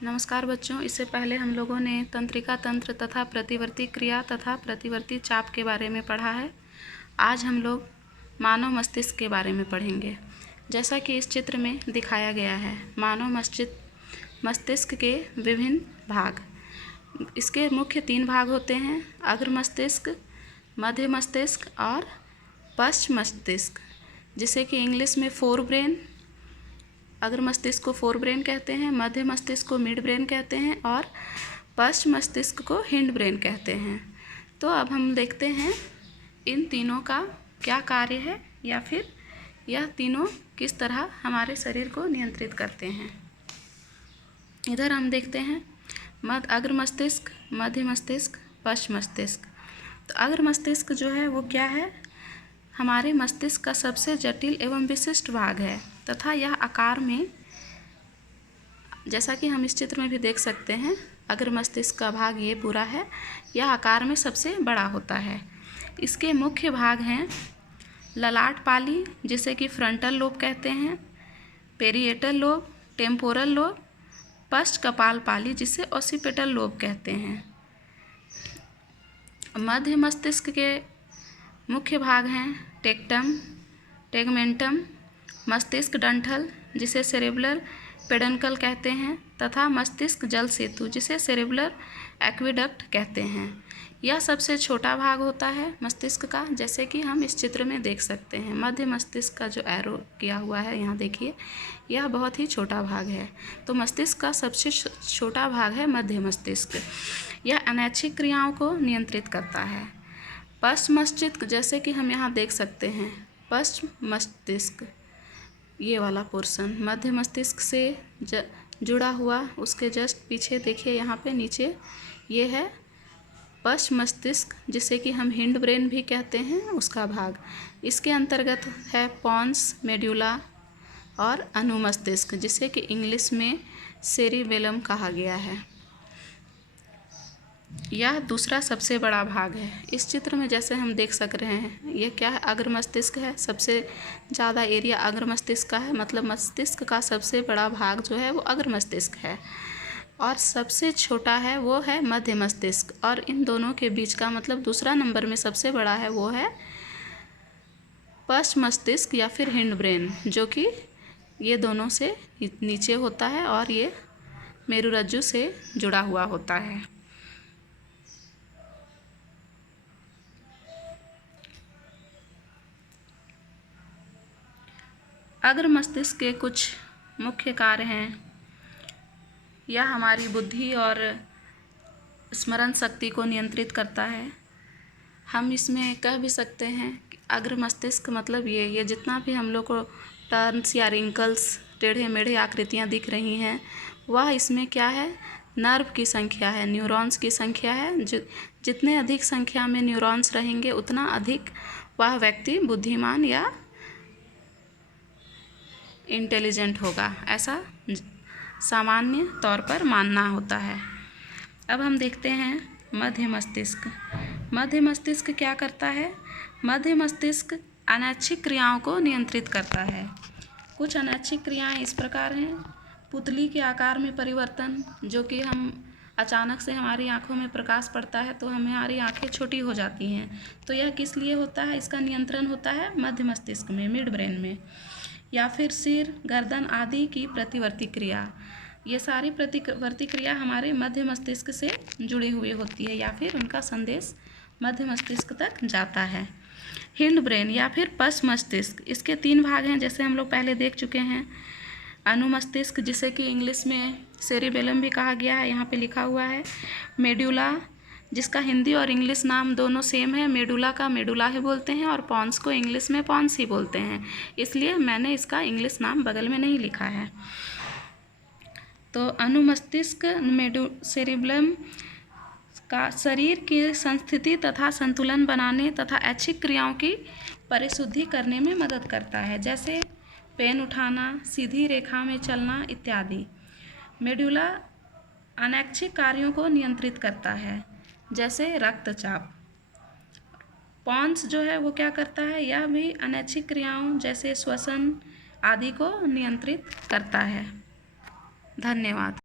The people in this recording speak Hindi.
नमस्कार बच्चों, इससे पहले हम लोगों ने तंत्रिका तंत्र तथा प्रतिवर्ती क्रिया तथा प्रतिवर्ती चाप के बारे में पढ़ा है। आज हम लोग मानव मस्तिष्क के बारे में पढ़ेंगे। जैसा कि इस चित्र में दिखाया गया है, मानव मस्तिष्क के विभिन्न भाग। इसके मुख्य 3 भाग होते हैं: अग्र मस्तिष्क, मध्य मस्तिष्क और पश्च मस्तिष्क, जिसे कि इंग्लिश में फोर ब्रेन। अग्र मस्तिष्क को फोर ब्रेन कहते हैं, मध्य मस्तिष्क को मिड ब्रेन कहते हैं और पश्च मस्तिष्क को हिंड ब्रेन कहते हैं। तो अब हम देखते हैं इन तीनों का क्या कार्य है, या फिर यह तीनों किस तरह हमारे शरीर को नियंत्रित करते हैं। इधर हम देखते हैं अग्र मस्तिष्क, मध्य मस्तिष्क, पश्च मस्तिष्क। तो अग्र मस्तिष्क जो है वो क्या है? हमारे मस्तिष्क का सबसे जटिल एवं विशिष्ट भाग है तथा यह आकार में, जैसा कि हम इस चित्र में भी देख सकते हैं, अग्र मस्तिष्क का भाग ये पूरा है, यह आकार में सबसे बड़ा होता है। इसके मुख्य भाग हैं ललाट पाली, जिसे कि फ्रंटल लोब कहते हैं, पेरिएटल लोब, टेम्पोरल लोब, पश्च कपाल पाली, जिसे ओसिपिटल लोब कहते हैं। मध्य मस्तिष्क के मुख्य भाग हैं टेक्टम, टेगमेंटम, मस्तिष्क डंठल, जिसे सेरेब्रल पेडनकल कहते हैं, तथा मस्तिष्क जल सेतु, जिसे सेरेब्रल एक्विडक्ट कहते हैं। यह सबसे छोटा भाग होता है मस्तिष्क का, जैसे कि हम इस चित्र में देख सकते हैं। मध्य मस्तिष्क का जो एरो किया हुआ है यहाँ देखिए, यह बहुत ही छोटा भाग है। तो मस्तिष्क का सबसे छोटा भाग है मध्य मस्तिष्क। यह अनैच्छिक क्रियाओं को नियंत्रित करता है। पश्च मस्तिष्क, जैसे कि हम यहाँ देख सकते हैं, पश्च मस्तिष्क ये वाला पोर्शन मध्य मस्तिष्क से जुड़ा हुआ, उसके जस्ट पीछे देखिए यहाँ पे नीचे ये है पश्च मस्तिष्क, जिसे कि हम हिंड ब्रेन भी कहते हैं, उसका भाग। इसके अंतर्गत है पोन्स, मेड्यूला और अनुमस्तिष्क, जिसे कि इंग्लिश में सेरिबेलम कहा गया है। यह दूसरा सबसे बड़ा भाग है। इस चित्र में जैसे हम देख सक रहे हैं, यह क्या है? अग्र मस्तिष्क है। सबसे ज़्यादा एरिया अग्र मस्तिष्क का है, मतलब मस्तिष्क का सबसे बड़ा भाग जो है वो अग्र मस्तिष्क है, और सबसे छोटा है वो है मध्य मस्तिष्क। और इन दोनों के बीच का, मतलब दूसरा नंबर में सबसे बड़ा है वो है पश्च मस्तिष्क या फिर हिंड ब्रेन, जो कि ये दोनों से नीचे होता है और ये मेरुरज्जु से जुड़ा हुआ होता है। अग्र मस्तिष्क के कुछ मुख्य कार्य हैं। यह हमारी बुद्धि और स्मरण शक्ति को नियंत्रित करता है। हम इसमें कह भी सकते हैं कि अग्र मस्तिष्क मतलब ये जितना भी हम लोग को टर्न्स या रिंकल्स, टेढ़े मेढ़े आकृतियाँ दिख रही हैं, वह इसमें क्या है? नर्व की संख्या है, न्यूरॉन्स की संख्या है। जितने अधिक संख्या में न्यूरॉन्स रहेंगे उतना अधिक वह व्यक्ति बुद्धिमान या इंटेलिजेंट होगा, ऐसा सामान्य तौर पर मानना होता है। अब हम देखते हैं मध्य मस्तिष्क। मध्य मस्तिष्क क्या करता है? मध्य मस्तिष्क अनैच्छिक क्रियाओं को नियंत्रित करता है। कुछ अनैच्छिक क्रियाएं इस प्रकार हैं: पुतली के आकार में परिवर्तन, जो कि हम अचानक से हमारी आंखों में प्रकाश पड़ता है तो हमारी आंखें छोटी हो जाती हैं, तो यह किस लिए होता है? इसका नियंत्रण होता है मध्य मस्तिष्क में, मिड ब्रेन में। या फिर सिर, गर्दन आदि की प्रतिवर्ती क्रिया, ये सारी प्रतिवर्ती क्रिया हमारे मध्य मस्तिष्क से जुड़ी हुई होती है, या फिर उनका संदेश मध्य मस्तिष्क तक जाता है। हिंड ब्रेन या फिर पश्च मस्तिष्क, इसके 3 भाग हैं, जैसे हम लोग पहले देख चुके हैं। अनुमस्तिष्क, जिसे कि इंग्लिश में सेरिबेलम भी कहा गया है, यहाँ पे लिखा हुआ है। मेड्यूला, जिसका हिंदी और इंग्लिश नाम दोनों सेम है, मेडुला का मेडुला ही बोलते हैं और पॉन्स को इंग्लिश में पॉन्स ही बोलते हैं, इसलिए मैंने इसका इंग्लिश नाम बगल में नहीं लिखा है। तो अनुमस्तिष्क सेरिबेलम का शरीर की संस्थिति तथा संतुलन बनाने तथा ऐच्छिक क्रियाओं की परिशुद्धि करने में मदद करता है, जैसे पेन उठाना, सीधी रेखा में चलना इत्यादि। मेडुला अनैच्छिक कार्यों को नियंत्रित करता है, जैसे रक्तचाप। पॉन्स जो है वो क्या करता है? यह भी अनैच्छिक क्रियाओं जैसे श्वसन आदि को नियंत्रित करता है। धन्यवाद।